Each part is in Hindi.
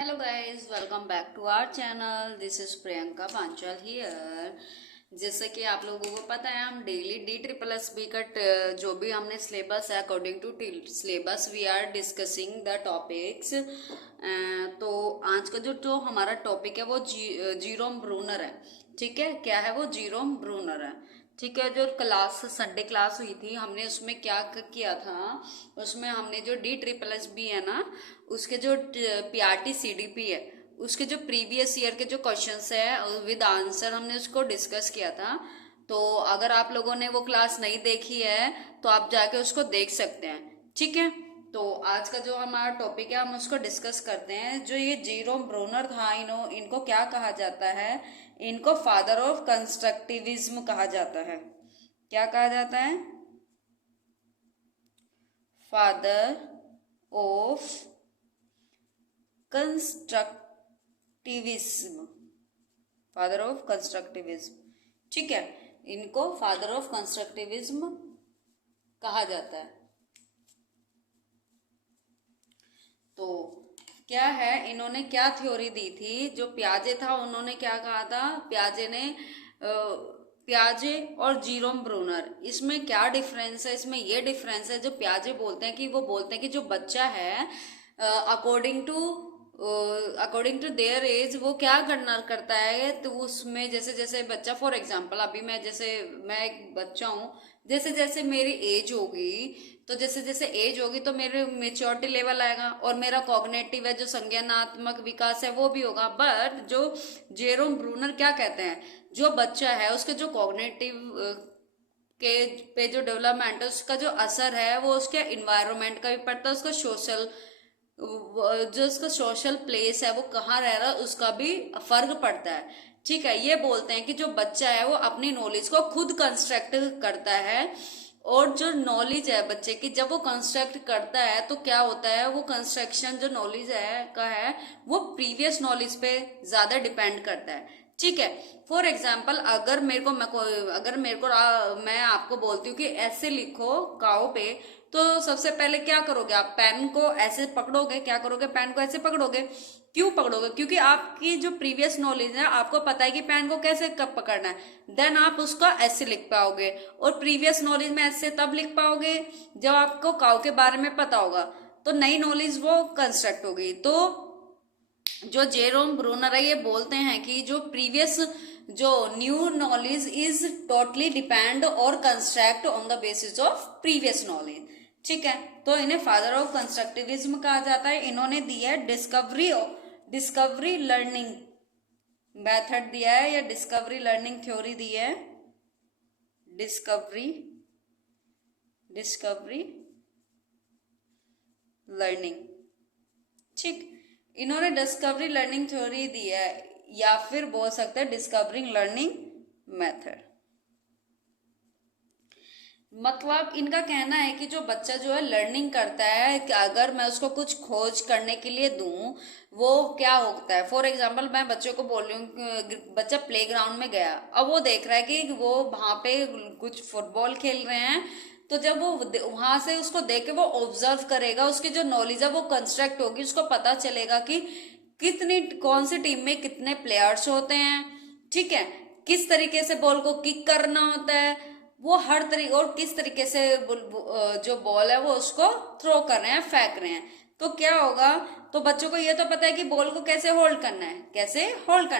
Hello guys, welcome back to our channel. This is Priyanka Panchal here. जैसे कि आप लोगों को पता है हम डेली DSSS का जो भी हमने सिलेबस है according to syllabus we are discussing the topics. तो आज का जो हमारा टॉपिक है वो जीरोम ब्रूनर है। ठीक है, क्या है वो? जीरोम ब्रूनर है। ठीक है, जो क्लास संडे क्लास हुई थी हमने उसमें क्या किया था, उसमें हमने जो DSSS है ना, उसके जो PRT CDP है उसके जो प्रीवियस ईयर के जो क्वेश्चंस है विद आंसर हमने उसको डिस्कस किया था। तो अगर आप लोगों ने वो क्लास नहीं देखी है तो आप जाके उसको देख सकते हैं। ठीक है, तो आज का जो हमारा टॉपिक है हम उसको डिस्कस करते हैं। जो ये जेरोम ब्रूनर था इनको क्या कहा जाता है? इनको फादर ऑफ कंस्ट्रक्टिविज्म कहा जाता है। क्या कहा जाता है? Father of constructivism, father of constructivism. ठीक है, इनको फादर ऑफ कंस्ट्रक्टिविज्म कहा जाता है। तो क्या है, इन्होंने क्या थ्योरी दी थी? जो प्याजे था उन्होंने क्या कहा था? प्याजे और जीरोम ब्रूनर, इसमें क्या डिफरेंस है? इसमें ये डिफरेंस है, जो प्याजे बोलते हैं कि वो बोलते हैं कि जो बच्चा है अकॉर्डिंग टू देयर एज वो क्या करता है। तो उसमें जैसे जैसे बच्चा, फॉर एग्जांपल अभी मैं एक बच्चा हूँ, जैसे जैसे मेरी एज होगी तो जैसे जैसे एज होगी तो मेरे मेच्योरिटी लेवल आएगा और मेरा कॉग्निटिव है जो संज्ञानात्मक विकास है वो भी होगा। बट जो जेरोम ब्रूनर क्या कहते हैं, जो बच्चा है उसके जो कॉग्निटिव के पे जो डेवलपमेंट है उसका जो असर है वो उसके इन्वायरमेंट का भी पड़ता है, उसका सोशल जो उसका सोशल प्लेस है वो कहाँ रह रहा है उसका भी फर्क पड़ता है। ठीक है, ये बोलते हैं कि जो बच्चा है वो अपनी नॉलेज को खुद कंस्ट्रक्ट करता है, और जो नॉलेज है बच्चे की जब वो कंस्ट्रक्ट करता है तो क्या होता है, वो कंस्ट्रक्शन जो नॉलेज है वो प्रीवियस नॉलेज पे ज्यादा डिपेंड करता है। ठीक है, फॉर एग्जाम्पल अगर मेरे को मैं आपको बोलती हूँ कि ऐसे लिखो काओ पे, तो सबसे पहले क्या करोगे? आप पेन को ऐसे पकड़ोगे। क्या करोगे? पेन को ऐसे पकड़ोगे। क्यों पकड़ोगे? क्योंकि आपकी जो प्रीवियस नॉलेज है आपको पता है कि पेन को कैसे कब पकड़ना है। देन आप उसका ऐसे लिख पाओगे, और प्रीवियस नॉलेज में ऐसे तब लिख पाओगे जब आपको काउ के बारे में पता होगा। तो नई नॉलेज वो कंस्ट्रक्ट होगी। तो जो जेरोम ब्रूनर है ये बोलते हैं कि जो new knowledge is totally depend और construct on the basis of previous knowledge. ठीक है, तो इन्हें फादर ऑफ कंस्ट्रक्टिविज्म कहा जाता है। इन्होंने दिया है डिस्कवरी लर्निंग मेथड दिया है, या डिस्कवरी लर्निंग थ्योरी दी है। Discovery learning. ठीक, इन्होंने डिस्कवरी लर्निंग थ्योरी दी है, या फिर बोल सकते हैं डिस्कवरिंग लर्निंग मेथड। मतलब इनका कहना है कि जो बच्चा जो है लर्निंग करता है कि अगर मैं उसको कुछ खोज करने के लिए दूं वो क्या होता है। फॉर एग्जाम्पल मैं बच्चों को बोल रही हूँ, बच्चा प्लेग्राउंड में गया, अब वो देख रहा है कि वो वहां पे कुछ फुटबॉल खेल रहे हैं, तो जब वो वहां से उसको देख के वो ऑब्जर्व करेगा, उसकी जो नॉलेज है वो कंस्ट्रक्ट होगी, उसको पता चलेगा कि कौन सी टीम में कितने प्लेयर्स होते हैं। ठीक है, किस तरीके से बॉल को किक करना होता है, वो हर तरीके, और किस तरीके से जो बॉल है वो उसको थ्रो कर रहे हैं, फेंक रहे हैं। तो क्या होगा, तो बच्चों को ये तो पता है कि बॉल को कैसे होल्ड करना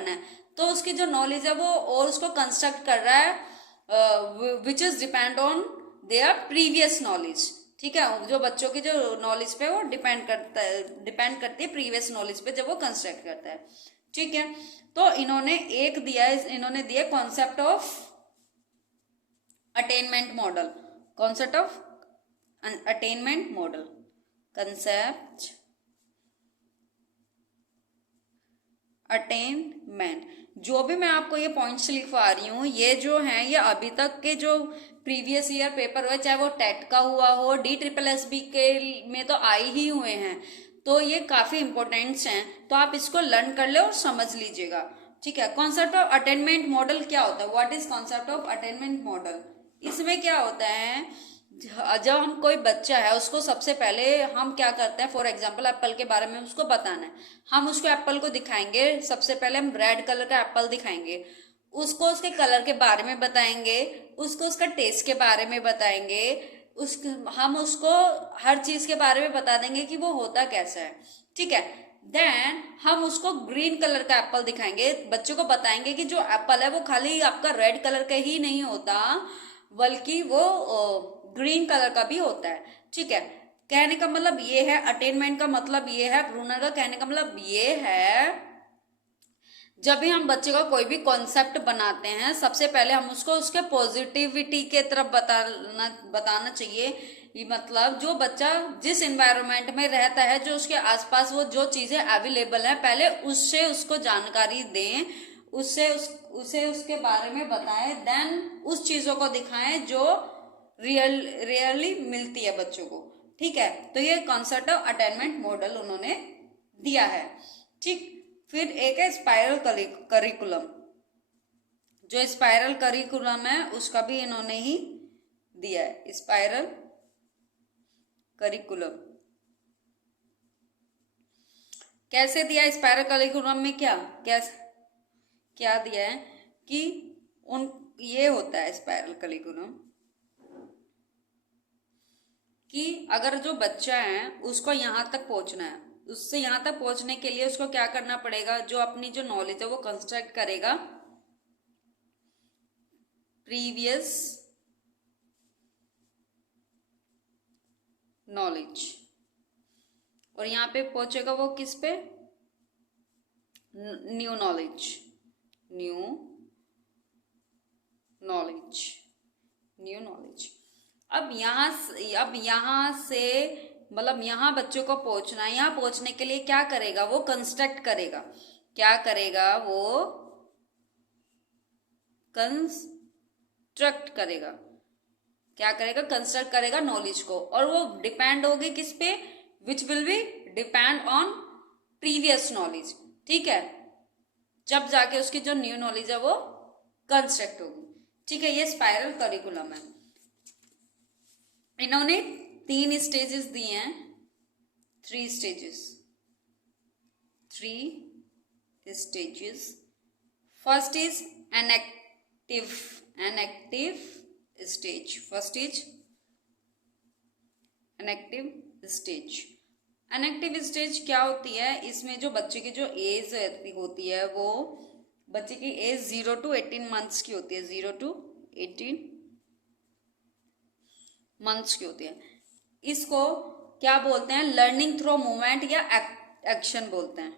है। तो उसकी जो नॉलेज है वो और उसको कंस्ट्रक्ट कर रहा है, which is depend on their previous knowledge. ठीक है, जो बच्चों की जो नॉलेज पे वो डिपेंड करती है प्रीवियस नॉलेज पे जब वो कंस्ट्रक्ट करता है। ठीक है, तो इन्होंने दिया concept of attainment model. Concept of attainment model, concept attainment. जो भी मैं आपको ये पॉइंट्स लिखवा रही हूँ ये जो हैं ये अभी तक के जो प्रीवियस ईयर पेपर हुए, चाहे वो टेट का हुआ हो, DSSS के में तो आए ही हुए हैं, तो ये काफी इंपॉर्टेंट्स हैं, तो आप इसको लर्न कर ले और समझ लीजिएगा। ठीक है, कॉन्सेप्ट ऑफ अटेनमेंट मॉडल क्या होता है? What is concept of attainment model? इसमें क्या होता है, जब हम कोई बच्चा है उसको सबसे पहले हम क्या करते हैं, फॉर एग्जांपल एप्पल के बारे में उसको बताना है, हम उसको एप्पल को दिखाएंगे। सबसे पहले हम रेड कलर का एप्पल दिखाएंगे, उसको उसके कलर के बारे में बताएंगे, उसको उसका टेस्ट के बारे में बताएंगे, उस हम उसको हर चीज के बारे में बता देंगे कि वो होता कैसा है। ठीक है, देन हम उसको ग्रीन कलर का एप्पल दिखाएंगे, बच्चों को बताएंगे कि जो एप्पल है वो खाली आपका रेड कलर का ही नहीं होता, बल्कि वो ग्रीन कलर का भी होता है। ठीक है, कहने का मतलब ये है, अटेनमेंट का मतलब ये है, ब्रूनर का कहने का मतलब ये है, जब भी हम बच्चे का कोई भी कॉन्सेप्ट बनाते हैं सबसे पहले हम उसको उसके पॉजिटिविटी के तरफ बताना चाहिए। ये मतलब जो बच्चा जिस एनवायरनमेंट में रहता है, जो उसके आसपास वो जो चीजें अवेलेबल है, पहले उससे उसको जानकारी दें, उसे उसके बारे में बताएं, देन उस चीजों को दिखाएं जो रियरली मिलती है बच्चों को। ठीक है, तो ये कॉन्सेप्ट ऑफ अटेनमेंट मॉडल उन्होंने दिया है। ठीक, फिर एक है स्पाइरल करिकुलम। जो स्पाइरल करिकुलम है उसका भी इन्होंने ही दिया है, स्पाइरल करिकुलम। कैसे दिया है स्पाइरल करिकुलम में, क्या दिया है कि ये होता है स्पाइरल करिकुलम कि अगर जो बच्चा है उसको यहां तक पहुंचना है, उससे यहां तक पहुंचने के लिए उसको क्या करना पड़ेगा, जो अपनी जो नॉलेज है वो कंस्ट्रक्ट करेगा प्रीवियस नॉलेज, और यहां पे पहुंचेगा वो किस पे, new knowledge, new knowledge, new knowledge. अब यहाँ से मतलब यहाँ बच्चों को पहुंचना है, यहाँ पहुंचने के लिए क्या करेगा, वो कंस्ट्रक्ट करेगा, क्या करेगा, वो कंस्ट्रक्ट करेगा, क्या करेगा, कंस्ट्रक्ट करेगा नॉलेज को, और वो डिपेंड होगी किस पे, which will be depend on previous knowledge. ठीक है, जब जाके उसकी जो न्यू नॉलेज है वो कंस्ट्रक्ट होगी। ठीक है, ये स्पाइरल करिकुलम है। इन्होंने 3 स्टेजेस दिए हैं, 3 stages. First is enactive stage, first is enactive stage. Enactive stage क्या होती है, इसमें जो बच्चे की जो एज होती है वो बच्चे की एज 0 to 18 मंथ्स की होती है, 0 to 18 मंथ्स की होती है। इसको क्या बोलते हैं, लर्निंग थ्रू मूवमेंट या एक्शन बोलते हैं।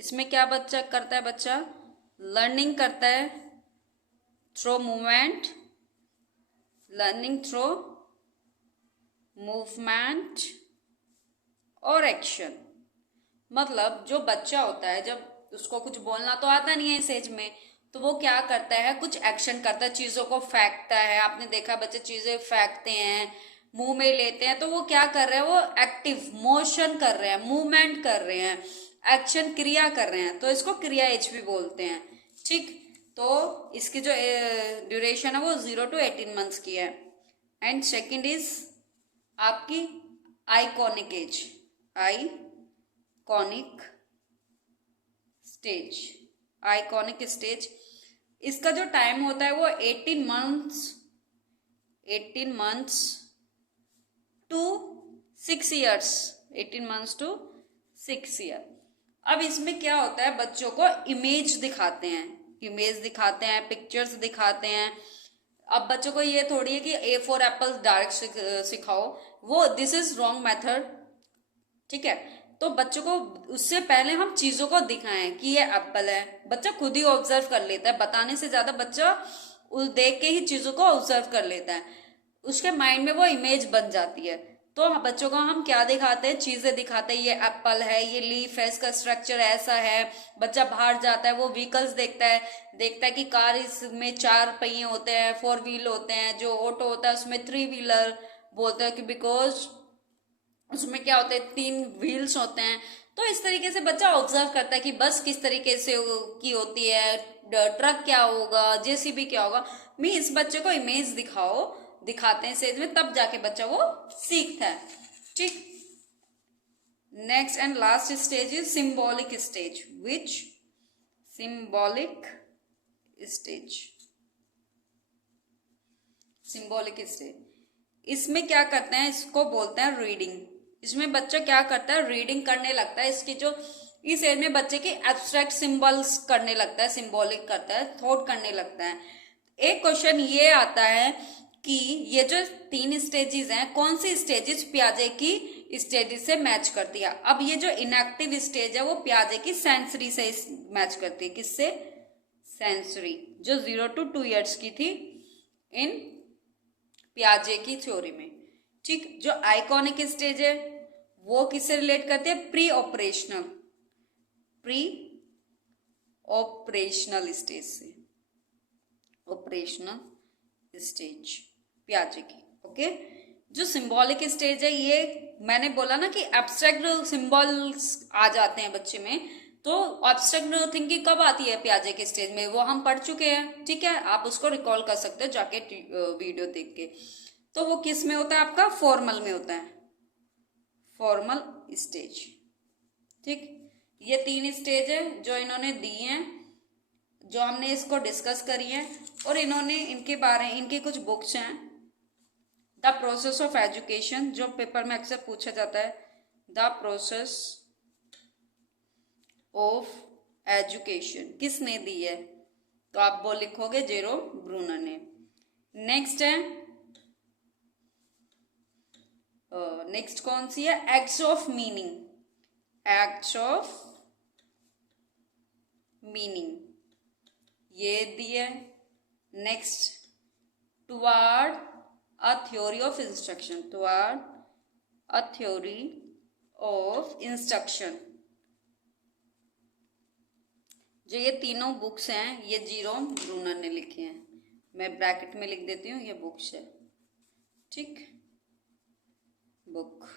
इसमें क्या बच्चा करता है, बच्चा लर्निंग करता है through movement, learning through movement और एक्शन। मतलब जो बच्चा होता है, जब उसको कुछ बोलना तो आता नहीं है इस एज में, तो वो क्या करता है, कुछ एक्शन करता है, चीजों को फेंकता है। आपने देखा बच्चे चीजें फेंकते हैं, मुंह में लेते हैं, तो वो क्या कर रहे हैं, वो एक्टिव मोशन कर रहे हैं, मूवमेंट कर रहे हैं, एक्शन क्रिया कर रहे हैं, तो इसको क्रिया एज भी बोलते हैं। ठीक, तो इसकी जो ड्यूरेशन है वो 0 to 18 मंथ्स की है। एंड सेकेंड इज आपकी iconic age, iconic stage, iconic stage. इसका जो टाइम होता है वो 18 months to 6 years, 18 months to 6 year. अब इसमें क्या होता है, बच्चों को इमेज दिखाते हैं, पिक्चर्स दिखाते हैं। अब बच्चों को ये थोड़ी है कि A4 एप्पल डायरेक्ट सिखाओ, वो दिस इज रॉन्ग मेथड। ठीक है, तो बच्चों को उससे पहले हम चीजों को दिखाएं कि ये एप्पल है, बच्चा खुद ही ऑब्जर्व कर लेता है, बताने से ज्यादा बच्चा देख के ही चीजों को ऑब्जर्व कर लेता है, उसके माइंड में वो इमेज बन जाती है। तो बच्चों को हम क्या दिखाते हैं, चीजें दिखाते हैं, ये एप्पल है, ये लीफ है, इसका स्ट्रक्चर ऐसा है। बच्चा बाहर जाता है, वो व्हीकल्स देखता है कि कार इसमें 4 पहिए होते हैं, 4 व्हील होते हैं, जो ऑटो होता है उसमें 3 व्हीलर बोलते हैं कि बिकॉज उसमें क्या होता है, 3 व्हील्स होते हैं। तो इस तरीके से बच्चा ऑब्जर्व करता है कि बस किस तरीके से की होती है, ट्रक क्या होगा, जेसीबी क्या होगा। मीन्स बच्चे को इमेज दिखाओ, दिखाते हैं स्टेज में, तब जाके बच्चा वो सीखता है। ठीक, next and last stage is symbolic stage, which symbolic stage, symbolic stage. इसमें क्या करते हैं, इसको बोलते हैं रीडिंग। इसमें बच्चा क्या करता है, रीडिंग करने लगता है। इसकी जो इस एज में बच्चे की एब्स्ट्रैक्ट सिंबल्स करने लगता है, सिंबॉलिक करता है, थॉट करने लगता है। एक क्वेश्चन ये आता है कि ये जो 3 स्टेजेस हैं, कौन सी स्टेजेस पियाजे की स्टेजेस से मैच करती है। अब ये जो इनएक्टिव स्टेज है वो पियाजे की सेंसरी से मैच करती है। किससे? सेंसरी, जो 0 to 2 years की थी इन पियाजे की थ्योरी में। ठीक, जो आइकॉनिक स्टेज है वो किससे रिलेट करते हैं? Pre operational, pre operational stage से, ऑपरेशनल स्टेज पियाजे की। ओके, जो सिंबॉलिक स्टेज है ये मैंने बोला ना कि एब्स्ट्रैक्ट सिंबल्स आ जाते हैं बच्चे में, तो एब्स्ट्रैक्ट थिंकिंग कब आती है पियाजे के स्टेज में, वो हम पढ़ चुके हैं। ठीक है, आप उसको रिकॉल कर सकते हो जाके वीडियो देख के। तो वो किस में होता है आपका? फॉर्मल में होता है, फॉर्मल स्टेज। ठीक, ये 3 स्टेज है जो इन्होंने दी हैं, जो हमने इसको डिस्कस करी है। और इन्होंने इनके बारे, इनकी कुछ बुक्स हैं। द प्रोसेस ऑफ एजुकेशन, जो पेपर में अक्सर पूछा जाता है, द प्रोसेस ऑफ एजुकेशन किसने दी है? तो आप वो लिखोगे जेरोम ब्रूनर ने। नेक्स्ट है, नेक्स्ट कौन सी है? Acts of meaning, acts of meaning ये दी है। Next, toward a theory of instruction, toward a theory of instruction. जो ये तीनों बुक्स हैं ये जेरोम ब्रूनर ने लिखी हैं। मैं ब्रैकेट में लिख देती हूँ, ये बुक्स है। ठीक, बुक।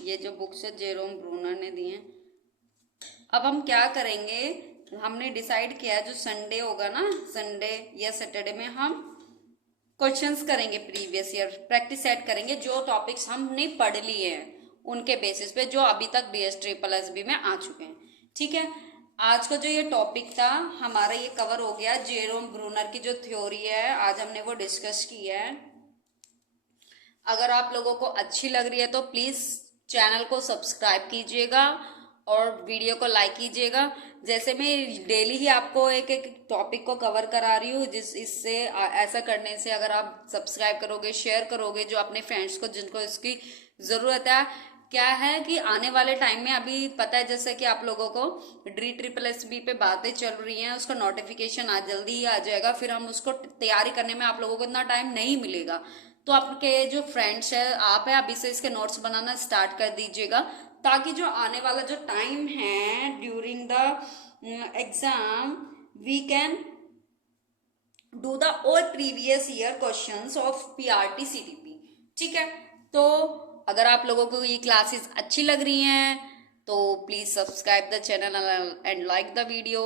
ये जो बुक्स है जेरोम ब्रूनर ने दी हैं। अब हम क्या करेंगे, हमने डिसाइड किया है जो संडे होगा ना, संडे या सैटरडे में हम क्वेश्चंस करेंगे, प्रीवियस ईयर प्रैक्टिस सेट करेंगे, जो टॉपिक्स हमने पढ़ लिए हैं उनके बेसिस पे, जो अभी तक BS SSSB में आ चुके हैं। ठीक है, आज का जो ये टॉपिक था हमारा ये कवर हो गया। जेरोम ब्रूनर की जो थ्योरी है आज हमने वो डिस्कस की है। अगर आप लोगों को अच्छी लग रही है तो प्लीज चैनल को सब्सक्राइब कीजिएगा और वीडियो को लाइक कीजिएगा। जैसे मैं डेली ही आपको एक एक टॉपिक को कवर करा रही हूँ, इससे ऐसा करने से अगर आप सब्सक्राइब करोगे, शेयर करोगे जो अपने फ्रेंड्स को जिनको इसकी ज़रूरत है, क्या है कि आने वाले टाइम में अभी पता है जैसे कि आप लोगों को DSSSB पे बातें चल रही हैं, उसका नोटिफिकेशन आज जल्दी ही आ जाएगा। फिर हम उसको तैयारी करने में आप लोगों को इतना टाइम नहीं मिलेगा। तो आपके जो फ्रेंड्स है, आप है, अभी से इसके नोट्स बनाना स्टार्ट कर दीजिएगा, ताकि जो आने वाला जो टाइम है during the exam we can do the all previous year questions of PRT CTP। ठीक है, तो अगर आप लोगों को ये क्लासेस अच्छी लग रही हैं तो please subscribe the channel and like the video.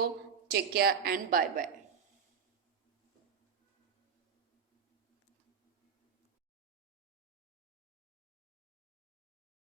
Take care and bye bye.